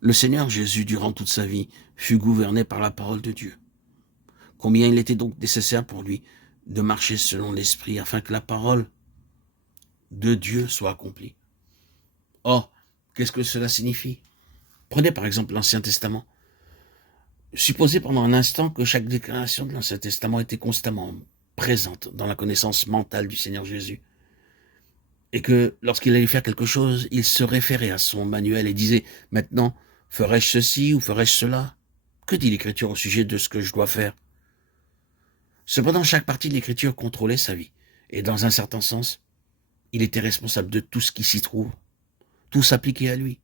Le Seigneur Jésus, durant toute sa vie, fut gouverné par la parole de Dieu. Combien il était donc nécessaire pour lui de marcher selon l'Esprit afin que la parole de Dieu soit accomplie. Or, qu'est-ce que cela signifie? Prenez par exemple l'Ancien Testament. Supposez pendant un instant que chaque déclaration de l'Ancien Testament était constamment présente dans la connaissance mentale du Seigneur Jésus. Et que lorsqu'il allait faire quelque chose, il se référait à son manuel et disait « Maintenant, ferai-je ceci ou ferai-je cela ?» Que dit l'Écriture au sujet de ce que je dois faire? Cependant, chaque partie de l'Écriture contrôlait sa vie. Et dans un certain sens, il était responsable de tout ce qui s'y trouve. Tout s'appliquait à lui.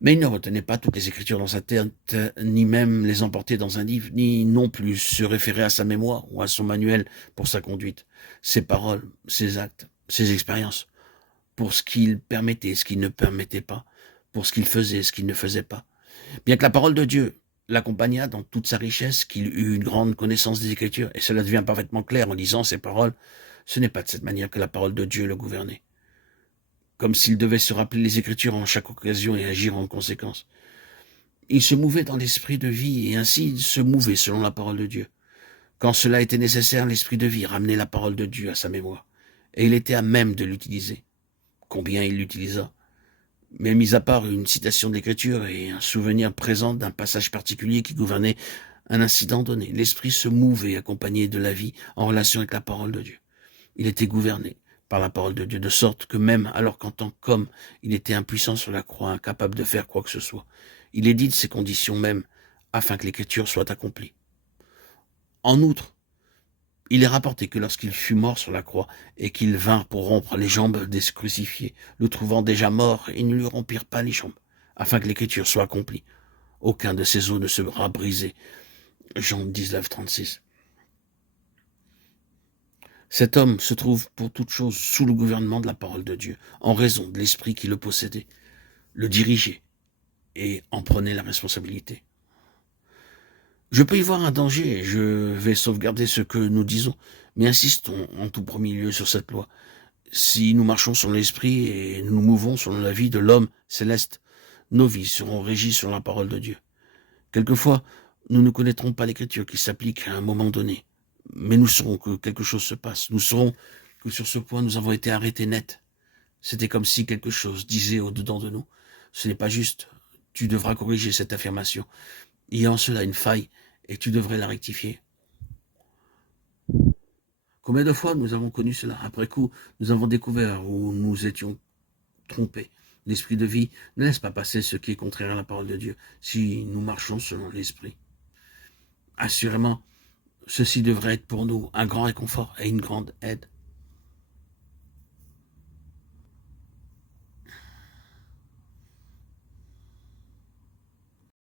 Mais il ne retenait pas toutes les Écritures dans sa tête, ni même les emporter dans un livre, ni non plus se référer à sa mémoire ou à son manuel pour sa conduite, ses paroles, ses actes, ses expériences, pour ce qu'il permettait, ce qu'il ne permettait pas, pour ce qu'il faisait, ce qu'il ne faisait pas. Bien que la parole de Dieu l'accompagnât dans toute sa richesse, qu'il eut une grande connaissance des Écritures, et cela devient parfaitement clair en lisant ces paroles, ce n'est pas de cette manière que la parole de Dieu le gouvernait. Comme s'il devait se rappeler les Écritures en chaque occasion et agir en conséquence. Il se mouvait dans l'esprit de vie, et ainsi il se mouvait selon la parole de Dieu. Quand cela était nécessaire, l'esprit de vie ramenait la parole de Dieu à sa mémoire, et il était à même de l'utiliser. Combien il l'utilisa? Mais mis à part une citation de l'Écriture et un souvenir présent d'un passage particulier qui gouvernait un incident donné, l'esprit se mouvait accompagné de la vie en relation avec la parole de Dieu. Il était gouverné par la parole de Dieu, de sorte que même alors qu'en tant qu'homme, il était impuissant sur la croix, incapable de faire quoi que ce soit, il est dit de ces conditions même, afin que l'Écriture soit accomplie. En outre, il est rapporté que lorsqu'il fut mort sur la croix, et qu'ils vinrent pour rompre les jambes des crucifiés, le trouvant déjà mort, ils ne lui rompirent pas les jambes, afin que l'Écriture soit accomplie. Aucun de ses os ne sera brisé. Jean 19, 36. Cet homme se trouve pour toute chose sous le gouvernement de la parole de Dieu, en raison de l'esprit qui le possédait, le dirigeait et en prenait la responsabilité. Je peux y voir un danger, je vais sauvegarder ce que nous disons, mais insistons en tout premier lieu sur cette loi. Si nous marchons sur l'esprit et nous nous mouvons selon la vie de l'homme céleste, nos vies seront régies sur la parole de Dieu. Quelquefois, nous ne connaîtrons pas l'écriture qui s'applique à un moment donné, mais nous saurons que quelque chose se passe. Nous saurons que sur ce point, nous avons été arrêtés net. C'était comme si quelque chose disait au-dedans de nous. Ce n'est pas juste. Tu devras corriger cette affirmation. Il y a en cela une faille et tu devrais la rectifier. Combien de fois nous avons connu cela? Après coup, nous avons découvert où nous étions trompés. L'esprit de vie ne laisse pas passer ce qui est contraire à la parole de Dieu si nous marchons selon l'esprit. Assurément, ceci devrait être pour nous un grand réconfort et une grande aide.